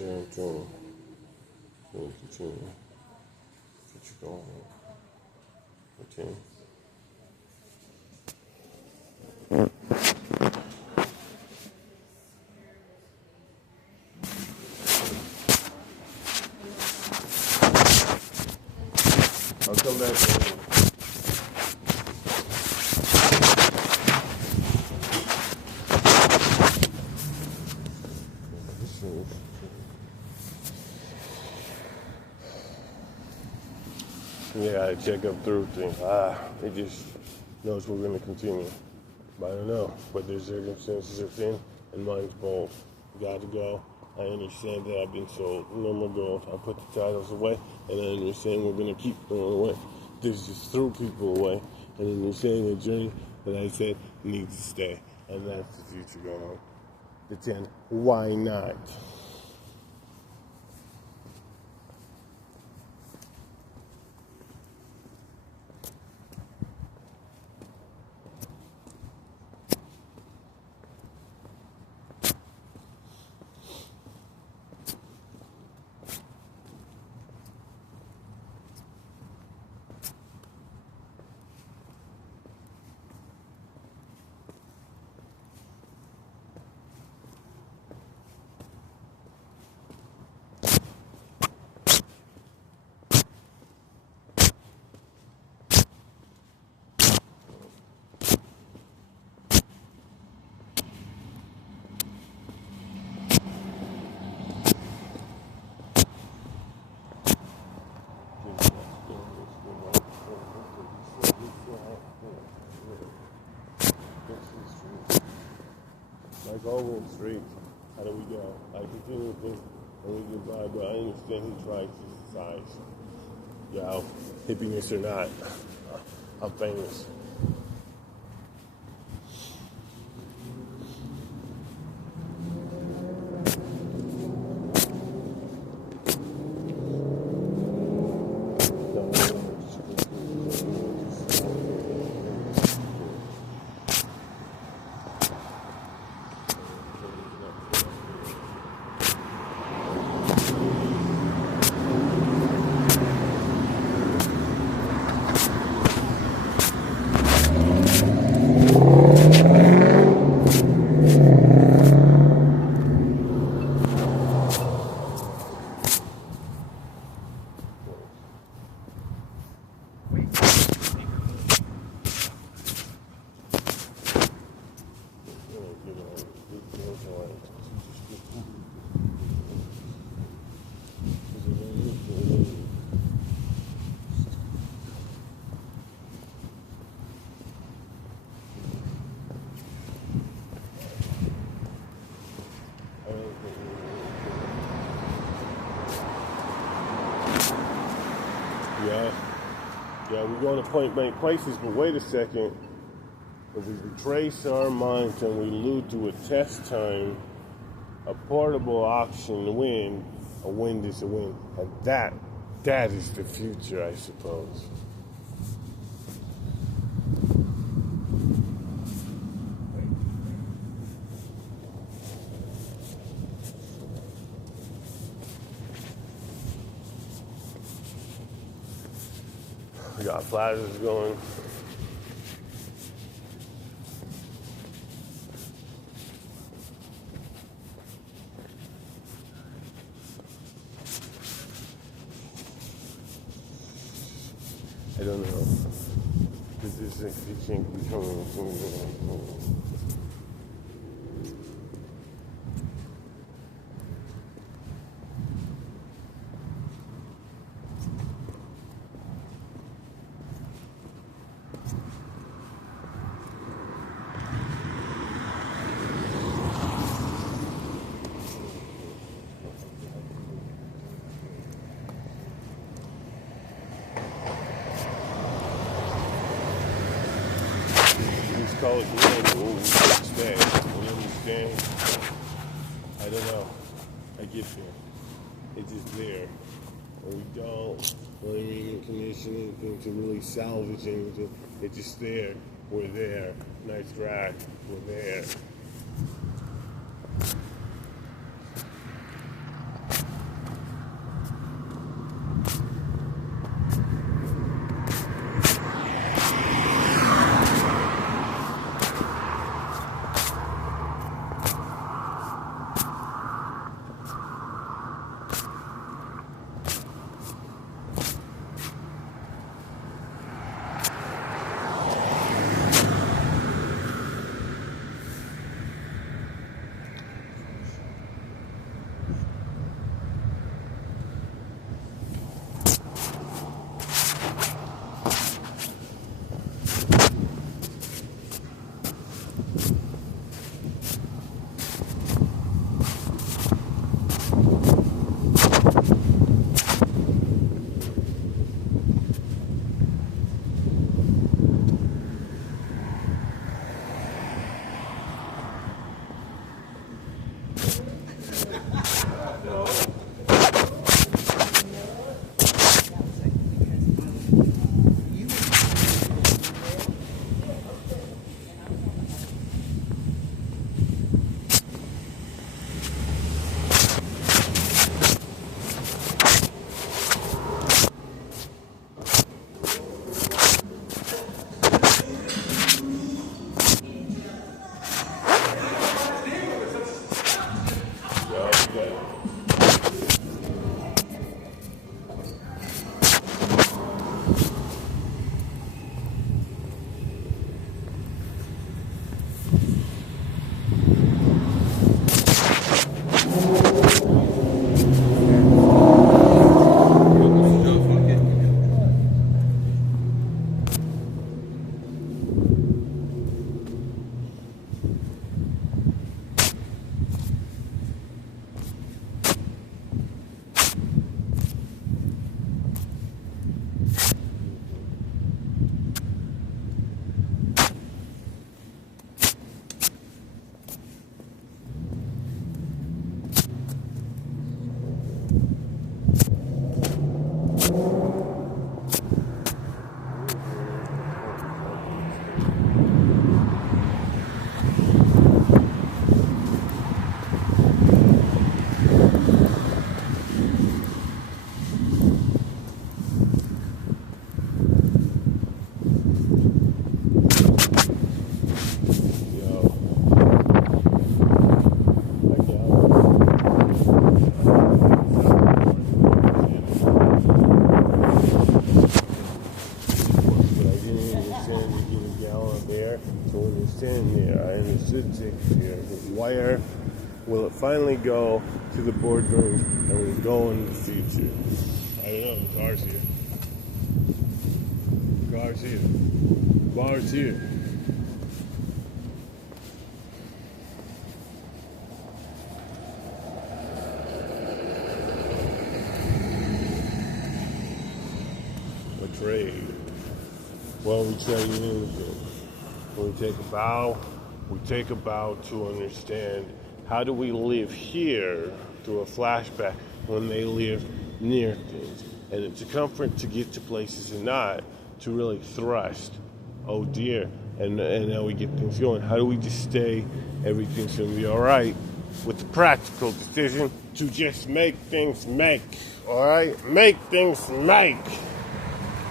journey. We'll continue. Get you going. Okay. I'll come back later. Yeah, I check up through things. It just knows we're going to continue. But I don't know. But there's circumstances are thin, and mine's bold. Got to go. I understand that I've been sold. No more gold. I put the titles away, and I understand we're going to keep going away. This just threw people away, and understanding the journey that I said needs to stay. And that's the future going on. The 10. Why not? Like all went straight. How do we go? I continue to think and we get by, but I understand he tries to size. Yo, hippiness or not, I'm famous. Yeah, we're going to point blank places, but wait a second. If we retrace our minds and we allude to a test time, a portable auction win, a win is a win. And that is the future, I suppose. We got plazas going. I don't know. This is a teaching becoming something. Call it normal, we stay. You understand? I don't know. I get there. It's just there. And we don't really commission anything to really salvage anything. It's just there. We're there. Nice drag. We're there. to understand there. I understood here. Where will it finally go to the boardroom and we go in the future? I don't know. The car's here. Car's here. Bar's here. A trade. Well, we trade anything. When we take a bow to understand how do we live here through a flashback when they live near things. And it's a comfort to get to places and not to really thrust. Oh dear. And now we get things going. How do we just stay, everything's going to be all right with the practical decision to just make things make. All right? Make things make.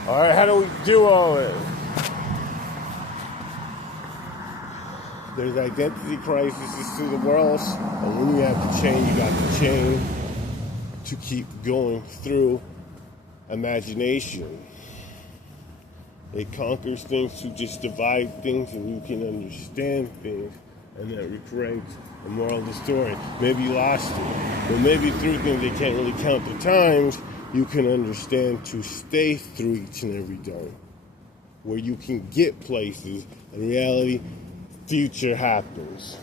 All right? How do we do all this? There's identity crises through the world, and when you have to change, you got to change to keep going through imagination. It conquers things to just divide things, and you can understand things, and that recreates the moral of the story. Maybe you lost it, but maybe through things they can't really count the times, you can understand to stay through each and every day, where you can get places, in reality, future happens.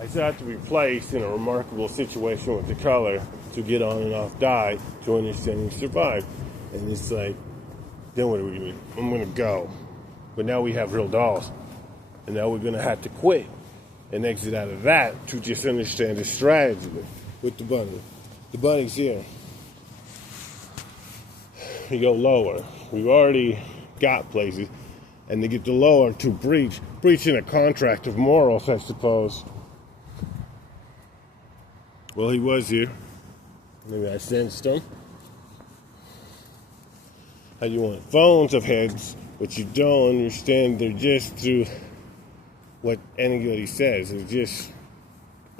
I still have to be placed in a remarkable situation with the color to get on and off dye to understand and survive. And it's like, then what are we going to do? I'm going to go. But now we have real dolls. And now we're going to have to quit and exit out of that to just understand the strategy with the bunny. The bunny's here. You go lower. We've already got places. And to get the lower to breaching a contract of morals, I suppose. Well, he was here. Maybe I sensed him. How you want phones of heads, but you don't understand they're just through what anybody says. It's just,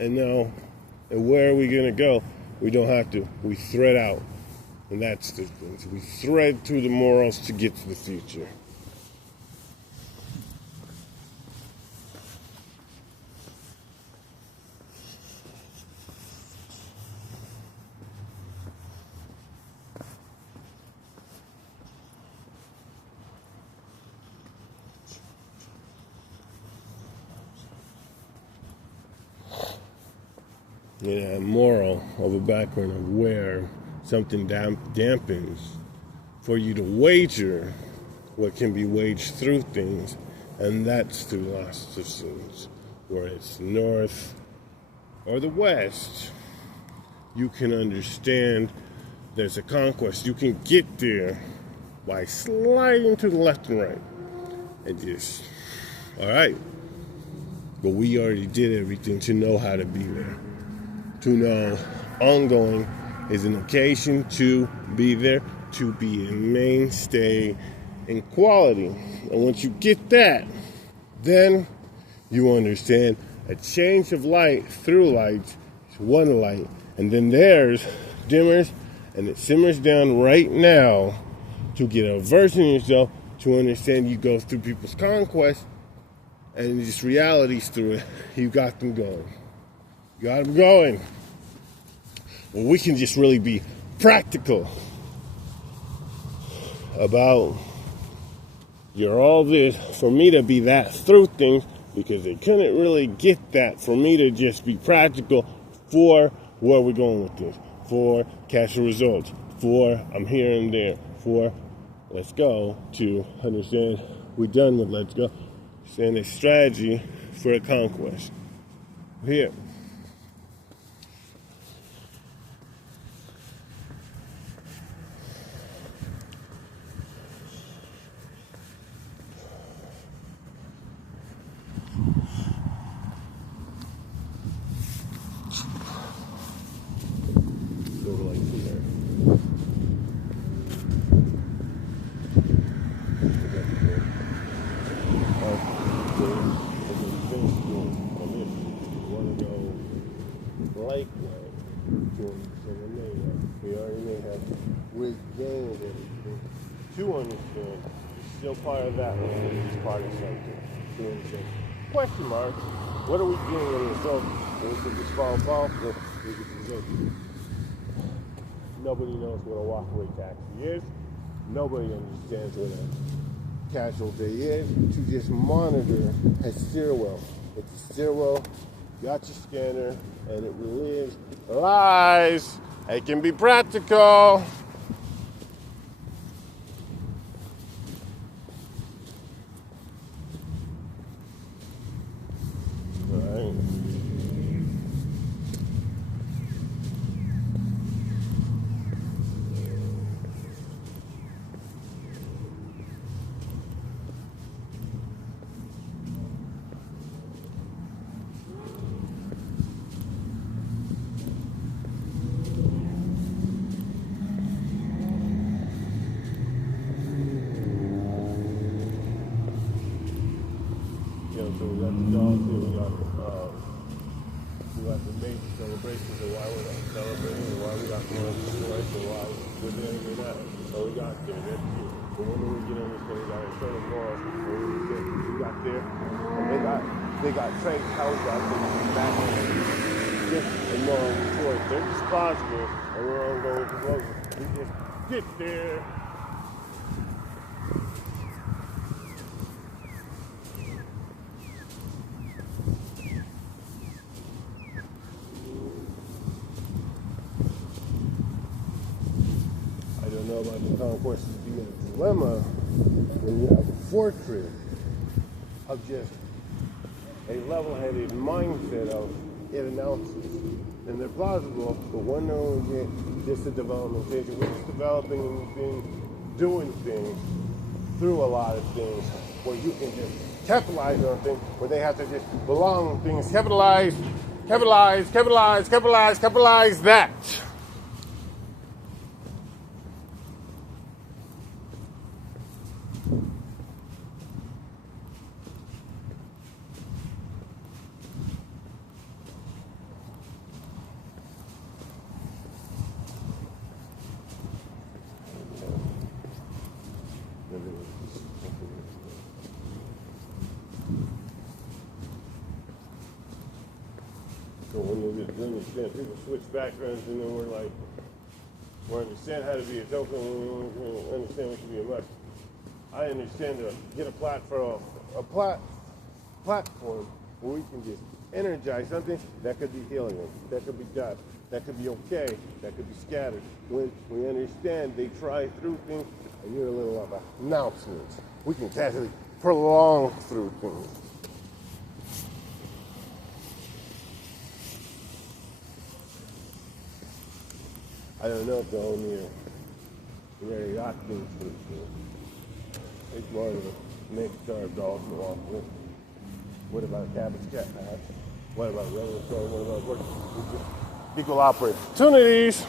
and now, and where are we going to go? We don't have to. We thread out. And that's the thing. So we thread through the morals to get to the future. Moral of a background of where something dampens for you to wager what can be waged through things, and that's through lots of sins. Where it's north or the west, you can understand there's a conquest. You can get there by sliding to the left and right. And just, all right. But we already did everything to know how to be there. To know ongoing is an occasion to be there, to be a mainstay in quality. And once you get that, then you understand a change of light through light is one light. And then there's dimmers, and it simmers down right now to get a version of yourself to understand you go through people's conquest and just realities through it. You got them going. Got them going. Well, we can just really be practical about you're all this for me to be that through things, because they couldn't really get that for me to just be practical for where we're going with this, for catch the results, for I'm here and there, for let's go, to understand we're done with let's go, saying a strategy for a conquest. Here. may have regained everything. To understand, it's still part of that one, it's part of something. To understand. Question mark, what are we doing as a result? When we just fall, we get the result. Nobody knows what a walkaway taxi is. Nobody understands what a casualty is. To just monitor a stairwell. It's a stairwell, got your scanner, and it relieves lies. It can be practical. Right. So we got the dogs here, we got the major celebrations and why we're not celebrating and why we got more situation and why we're doing that. So we got there, that's it. But when we get in this thing, we got internal morals. We got there, and they got trained house out there back just a moral choice. They're just positive and we're all going to vote. We just get there. About the conquest is being a dilemma when you have a fortress of just a level-headed mindset of it announces. And they're plausible, but one knows it just a development stage. We're just developing things, doing things through a lot of things where you can just capitalize on things where they have to just belong on things. Capitalize that. So when you understand, people switch backgrounds and then we understand how to be a token, we understand what to be a much. I understand to get a platform where we can just energize something that could be healing, that could be God, that could be okay, that could be scattered. When we understand they try through things, and you're a little of an announcement. We can casually prolong through things. I don't know if the only very got things for the school. It's more of a naked carved dogs to walk with. What about a cabbage cat patch? What about regular store? What about work? Equal opportunities.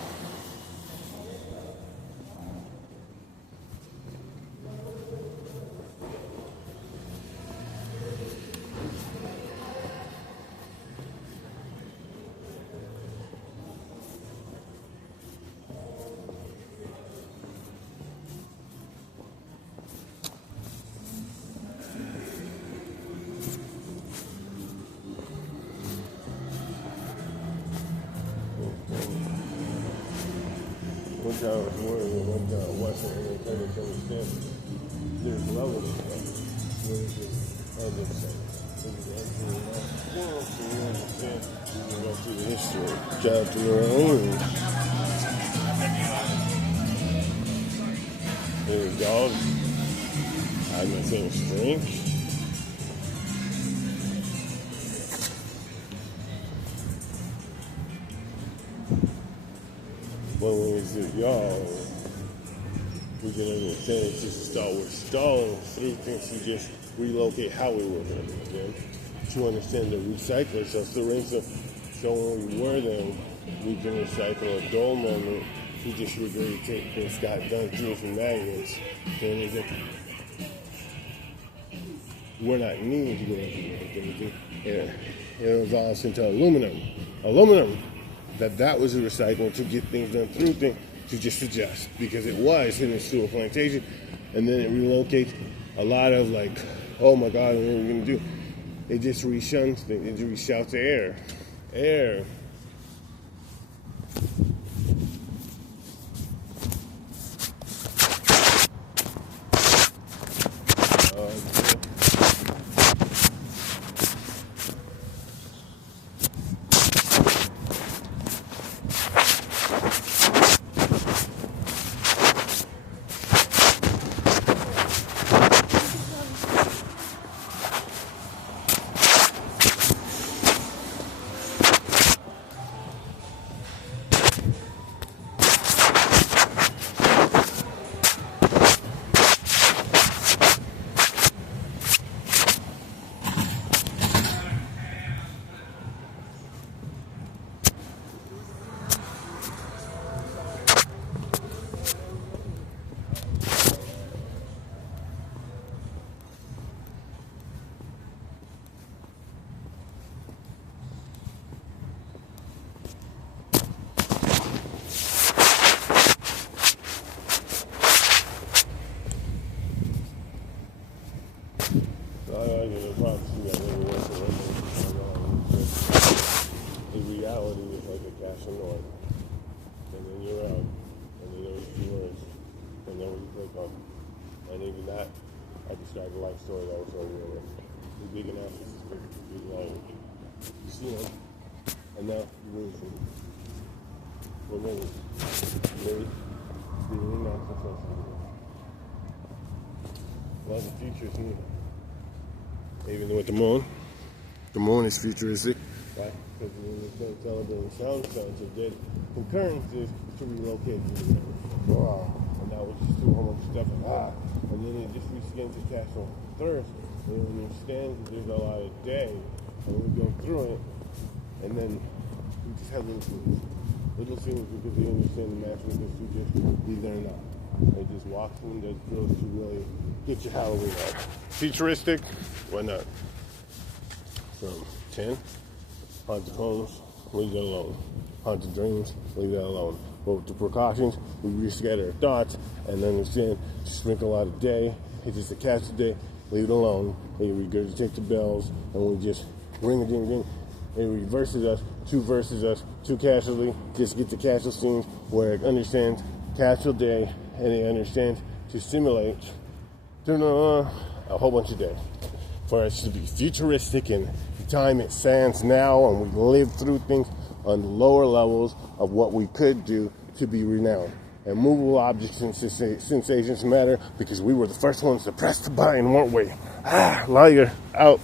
One time I was worried, one time I wasn't, and they told me to understand there's levels of stuff. What is it? As I say, this is absolutely not world, so you understand, you can go through the history. Shout out to your own. There's dogs. I'm not saying strength. But when we say y'all, we can understand it's just we're stalling through things to just relocate how we work on them. To understand the recycler. So for instance, so when we wear them, we can recycle a dull moment. We just regurgitate things got done through from magnets. We're not needing to go into anything. It evolves into aluminum. That was a recycling to get things done through things to just adjust, because it was in its to a plantation, and then it relocates. A lot of like, oh my God, what are we gonna do? It just reshuns things. It reshouts air. The reality is like a cash and noise, and then you're out, and then there's 2 words, and then what you click on, and even that, I described a life story that was so real. The big analysis is big language. You see him, and now you lose him. Remember, maybe being not successful. Well, the future is new. Even with the moon is futuristic, right? Because when you're celebrating sound sounds of dead concurrences to relocate to the river. Wow. And that was just through a whole bunch of stuff like and then it just begins to catch on thirst. And when you stand, there's a lot of day, and we go through it, and then we just have little things because they understand the magic is to just be there now. They just walk through those drills to really get your Halloween out. Futuristic, why not? From 10, haunted homes, leave that alone. Haunted dreams, leave that alone. But with the precautions, we rescatter our thoughts and understand to sprinkle a lot of day. It's just a catch a day, leave it alone. We regurgitate the bells and we just ring a ding ding. It reverses us, 2 verses us, 2 casually, just get the casual scenes where it understands casual day and it understands to simulate a whole bunch of day. For us to be futuristic in time it stands now, and we live through things on the lower levels of what we could do to be renowned. And movable objects and sensations matter because we were the first ones to press the button, weren't we? Liar, out.